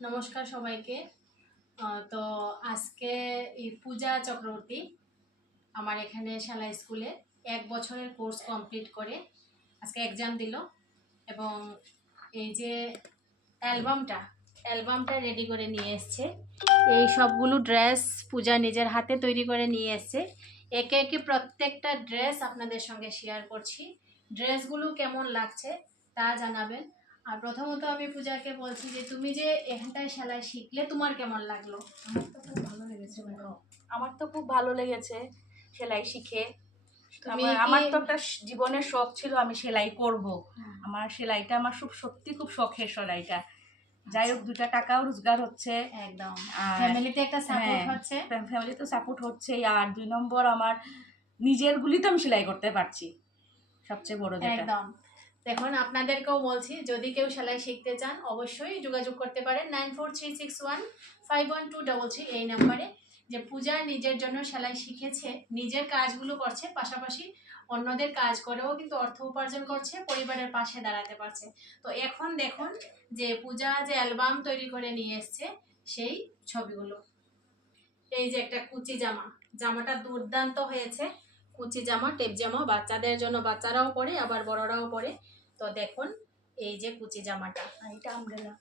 নমস্কার সবাইকে। তো আজকে এই পূজা চক্রবর্তী আমার এখানে শালা স্কুলে 1 বছরের কোর্স কমপ্লিট করে আজকে এক্সাম দিল এবং এই যে অ্যালবামটা রেডি করে নিয়ে এসছে। এই সবগুলো ড্রেস পূজা নিজের হাতে তৈরি করে নিয়ে এসছে। একে একে প্রত্যেকটা ড্রেস আপনাদের সঙ্গে শেয়ার করছি। ড্রেসগুলো কেমন লাগছে তা জানাবেন। আর প্রথমত আমি পূজাকে বলছি যে তুমি যে এখানটায় সেলাই শিখলে তোমার কেমন লাগলো? আমার তো খুব ভালো লেগেছে সেলাই শিখে। তুমি আমার তো একটা জীবনের শখ ছিল আমি সেলাই করব। আমার সেলাইটা আমার সত্যি খুব শখের সেলাইটা। যাই হোক 2টা টাকাও রোজগার হচ্ছে, একদম ফ্যামিলিতে একটা সাপোর্ট হচ্ছে, ফ্যামিলিতে সাপোর্ট হচ্ছে। আর 2 নম্বর আমার নিজের গুলি তো আমি সেলাই করতে পারছি, সবচেয়ে বড় যেটা। একদম। দেখুন আপনাদেরকেও বলছি, যদি কেউ সেলাই শিখতে চান অবশ্যই যোগাযোগ করতে পারেন 9436151233 এই নাম্বারে। যে পূজা নিজের জন্য সেলাই শিখেছে, নিজের কাজগুলো করছে, পাশাপাশি অন্যদের কাজ করেও কিন্তু অর্থ উপার্জন করছে, পরিবারের পাশে দাঁড়াতে পারছে। তো এখন দেখুন যে পূজা যে অ্যালবাম তৈরি করে নিয়ে এসছে সেই ছবিগুলো। এই যে একটা কুচি জামাটা দুর্দান্ত হয়েছে। কুচি জামা, টেপ জামা, বাচ্চাদের জন্য, বাচ্চারাও পরে আবার বড়রাও পরে। তো দেখুন এই যে কুচি জামাটা, এটা আমব্রেলা।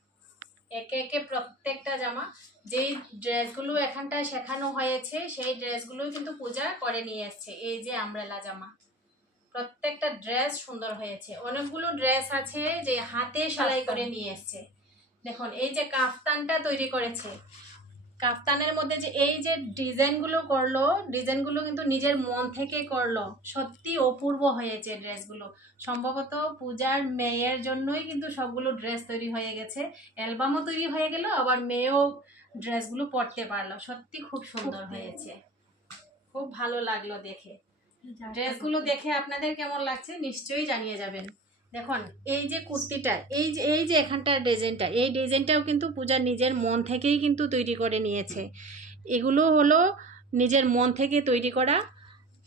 একে একে প্রত্যেকটা জামা, যেই ড্রেসগুলো এখানটায় শেখানো হয়েছে সেই ড্রেসগুলোই কিন্তু পূজা করে নিয়ে এসছে। এই যে আমব্রেলা জামা, প্রত্যেকটা ড্রেস সুন্দর হয়েছে। অনেকগুলো ড্রেস আছে যে হাতে সেলাই করে নিয়ে এসছে। দেখুন এই যে কাফতানটা তৈরি করেছে, কাফতানের মধ্যে যে এই যে ডিজাইনগুলো করলো, ডিজাইনগুলো কিন্তু নিজের মন থেকে করলো। সত্যি অপূর্ব হয়েছে ড্রেসগুলো। সম্ভবত পূজার মেয়ের জন্যই কিন্তু সবগুলো ড্রেস তৈরি হয়ে গেছে। অ্যালবামও তৈরি হয়ে গেল, আবার মেয়েও ড্রেসগুলো পরতে পারলো। সত্যি খুব সুন্দর হয়েছে, খুব ভালো লাগলো দেখে। ড্রেসগুলো দেখে আপনাদের কেমন লাগছে নিশ্চয়ই জানিয়ে যাবেন। দেখুন এই যে কুর্তিটা, এই যে এখানটার ডিজাইনটা, এই ডিজাইনটাও কিন্তু পূজা নিজের মন থেকেই কিন্তু তৈরি করে নিয়েছে। এগুলো হলো নিজের মন থেকে তৈরি করা।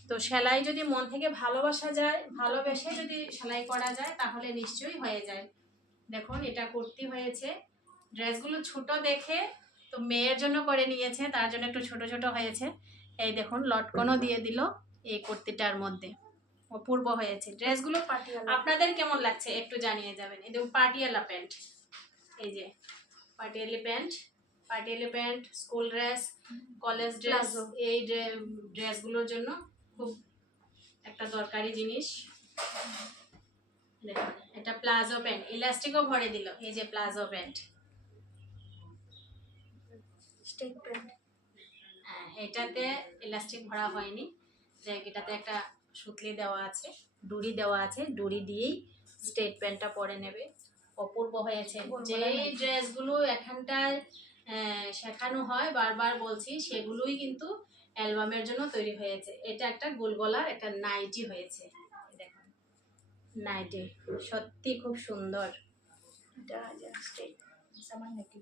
তো সেলাই যদি মন থেকে ভালোবাসা যায়, ভালোবেসে যদি সেলাই করা যায় তাহলে নিশ্চয়ই হয়ে যায়। দেখুন এটা কুর্তি হয়েছে। ড্রেসগুলো ছোট দেখে তো মেয়ের জন্য করে নিয়েছে, তার জন্য একটু ছোট ছোট হয়েছে। এই দেখুন লটকনও দিয়ে দিল এই কুর্তিটার মধ্যে, অপূর্ব হয়েছে ড্রেসগুলো। আপনাদের কেমন লাগছে একটু জানিয়ে যাবেন। এই দেখুন পাটিয়ালা প্যান্ট, এই যে Patiala pant, school dress, college dress, এই ড্রেসগুলোর জন্য খুব একটা দরকারি জিনিস। দেখুন এটা প্লাজো প্যান্ট, ইলাস্টিকও ভরে দিল। এই যে প্লাজো প্যান্ট, স্টেপ প্যান্ট। এটাতে ইলাস্টিক ভরা হয়নি, যে এটাতে একটা সুতলি দেওয়া আছে, ডুরি দেওয়া আছে, ডুরি দিয়েই স্টেট প্যান্টটা পরে নেবে। অপূর্ব হয়েছে। যেই ড্রেসগুলো এখানটায় শেখানো হয়, বারবার বলছি, সেগুলোই কিন্তু অ্যালবামের জন্য তৈরি হয়েছে। এটা একটা গোল গলার একটা নাইটি হয়েছে। দেখুন নাইটি সত্যি খুব সুন্দর। এটা স্টেপ সামান নাকি?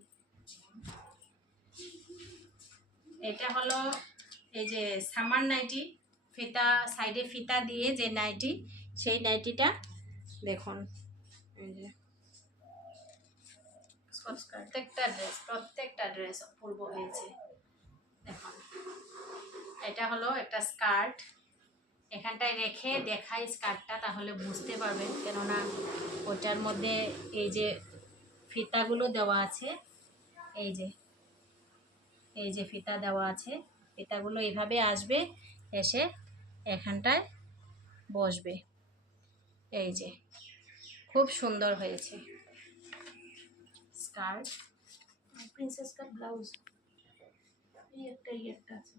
এটা হলো এই যে সামার নাইটি, ফিতা সাইডে ফিতা দিয়ে যে নাইটি, সেই নাইটিটা দেখুন। এই যে প্রত্যেকটা ড্রেস অপূর্ব হয়েছে। দেখুন এটা হলো একটা স্কার্ট, এখানটায় রেখে দেখাই স্কার্টটা, তাহলে বুঝতে পারবেন, কেননা ওটার মধ্যে এই যে ফিতাগুলো দেওয়া আছে, এই যে ফিতা দেওয়া আছে, ফিতাগুলো এইভাবে আসবে, এসে এখানটায় বসবে। এই যে খুব সুন্দর হয়েছে স্কার্ট। প্রিন্সেস কাট ব্লাউজ, এই একটা আছে।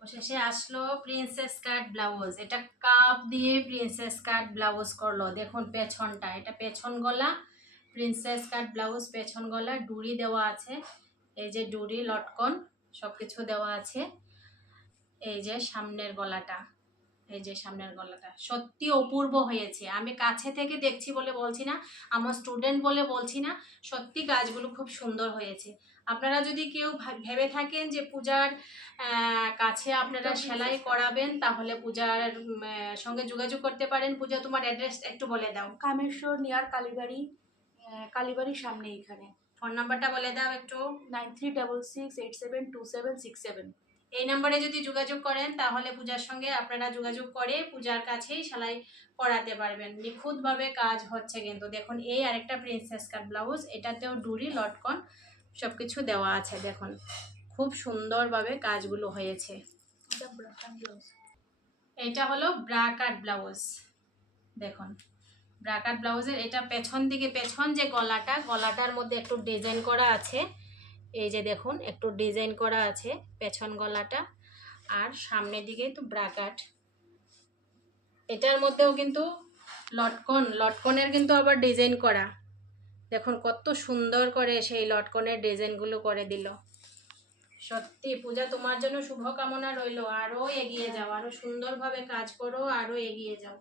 শেষে আসলো প্রিন্সেস কাট ব্লাউজ। এটা কাপ দিয়ে প্রিন্সেস কাট ব্লাউজ করলো। দেখুন পেছনটা, এটা পেছন গলা, প্রিন্সেস কাট ব্লাউজ পেছন গলা, ডুরি দেওয়া আছে, এই যে ডুরি লটকন সব কিছু দেওয়া আছে। এই যে সামনের গলাটা, এই যে সামনের গলাটা সত্যি অপূর্ব হয়েছে। আমি কাছে থেকে দেখছি বলে বলছি না, আমার স্টুডেন্ট বলে বলছি না, সত্যি কাজগুলো খুব সুন্দর হয়েছে। আপনারা যদি কেউ ভেবে থাকেন যে পূজার কাছে আপনারা সেলাই করাবেন, তাহলে পূজার সঙ্গে যোগাযোগ করতে পারেন। পূজা তোমার অ্যাড্রেস একটু বলে দাও। কামেশ্বর নিয়ার কালীবাড়ি, কালীবাড়ির সামনে এখানে। ফোন নাম্বারটা বলে দাও একটু। 9366872767। এই নম্বরে যদি যোগাযোগ করেন তাহলে পূজার সঙ্গে আপনারা যোগাযোগ করে পূজার কাছেই সেলাই করাতে পারবেন। নিখুঁতভাবে কাজ হচ্ছে কিন্তু। দেখুন এই আরেকটা প্রিন্সেস কাট ব্লাউজ, এটাতেও ডুরি লটকন সব কিছু দেওয়া আছে। দেখুন খুব সুন্দরভাবে কাজগুলো হয়েছে। এটা হলো ব্রা কাট ব্লাউজ। দেখুন ব্রা কাট ব্লাউজের এটা পেছন দিকে, পেছন যে গলাটার মধ্যে একটু ডিজাইন করা আছে। এই যে দেখুন একটু ডিজাইন করা আছে পেছন গলাটা, আর সামনের দিকে তো ব্রাকাট। এটার মধ্যেও কিন্তু লটকনের কিন্তু আবার ডিজাইন করা। দেখুন কত সুন্দর করে সেই লটকনের ডিজাইনগুলো করে দিল। সত্যি পূজা তোমার জন্য শুভকামনা রইল। আরও এগিয়ে যাও, আরও সুন্দরভাবে কাজ করো, আরও এগিয়ে যাও।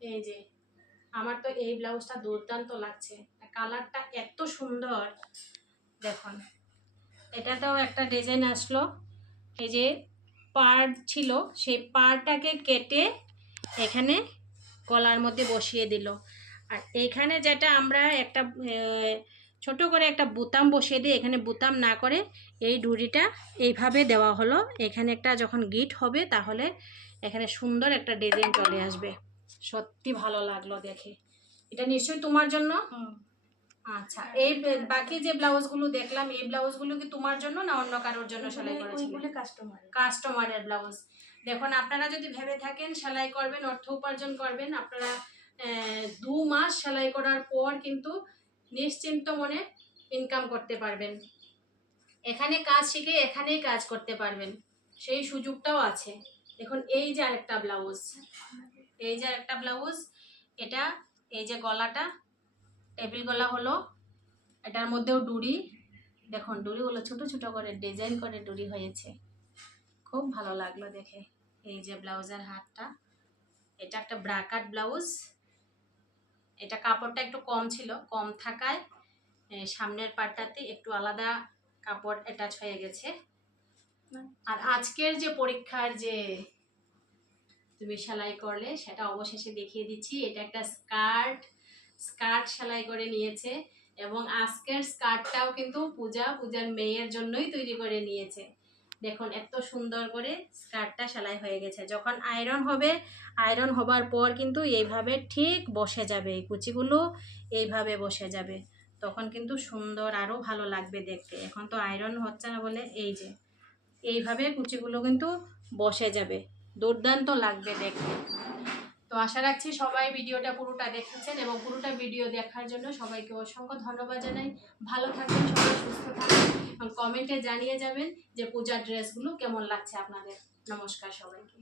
এই যে আমার তো এই ব্লাউজটা দুর্দান্ত লাগছে, কালারটা এত সুন্দর। দেখুন এটাতেও একটা ডিজাইন আসলো। এই যে পাড় ছিল সেই পাড়টাকে কেটে এখানে গলার মধ্যে বসিয়ে দিল। আর এইখানে যেটা আমরা একটা ছোট করে একটা বোতাম বসিয়ে দিই, এখানে বোতাম না করে এই ডুরিটা এইভাবে দেওয়া হলো। এখানে একটা যখন গিট হবে তাহলে এখানে সুন্দর একটা ডিজাইন চলে আসবে। সত্যি ভালো লাগলো দেখে। এটা নিশ্চয়ই তোমার জন্য। আচ্ছা, এই বাকি যে ব্লাউজগুলো দেখলাম এই ব্লাউজগুলো কি তোমার জন্য না অন্য কারোর জন্য সেলাই করেছিলে? কাস্টমারের ব্লাউজ। দেখুন আপনারা যদি ভেবে থাকেন সেলাই করবেন, অর্থ উপার্জন করবেন, আপনারা 2 মাস সেলাই করার পর কিন্তু নিশ্চিন্ত মনে ইনকাম করতে পারবেন। এখানে কাজ শিখে এখানেই কাজ করতে পারবেন, সেই সুযোগটাও আছে। দেখুন এই যে আরেকটা ব্লাউজ, এই যে আরেকটা ব্লাউজ, এটা এই যে গলাটা টেবিল গলা হলো, এটার মধ্যেও ডুরি। দেখুন ডুরিগুলো ছোট ছোট করে ডিজাইন করে ডুরি হয়েছে, খুব ভালো লাগলো দেখে। এই যে ব্লাউজের হাতটা, এটা একটা ব্রাকাট ব্লাউজ। এটা কাপড়টা একটু কম ছিল, কম থাকায় সামনের পাটটাতে একটু আলাদা কাপড় অ্যাটাচ হয়ে গেছে। আর আজকের যে পরীক্ষার যে তুমি সেলাই করলে সেটা অবশেষে দেখিয়ে দিচ্ছি। এটা একটা স্কার্ট সেলাই করে নিয়েছে, এবং আজকের স্কার্টটাও কিন্তু পূজার মেয়ের জন্যই তৈরি করে নিয়েছে। দেখুন এত সুন্দর করে স্কার্টটা সেলাই হয়ে গেছে। যখন আয়রন হবে, আয়রন হবার পর কিন্তু এইভাবে ঠিক বসে যাবে, এই কুচিগুলো এইভাবে বসে যাবে, তখন কিন্তু সুন্দর আরও ভালো লাগবে দেখতে। এখন তো আয়রন হচ্ছে না বলে এই যে এইভাবে কুচিগুলো কিন্তু বসে যাবে, দুর্দান্ত লাগবে দেখতে। তো আশা রাখছি সবাই ভিডিওটা পুরোটা দেখেছেন, এবং পুরোটা ভিডিও দেখার জন্য সবাইকে অসংখ্য ধন্যবাদ জানাই। ভালো থাকবেন, সবাই সুস্থ থাকবেন, এবং কমেন্টে জানিয়ে যাবেন যে পূজার ড্রেসগুলো কেমন লাগছে আপনাদের। নমস্কার সবাইকে।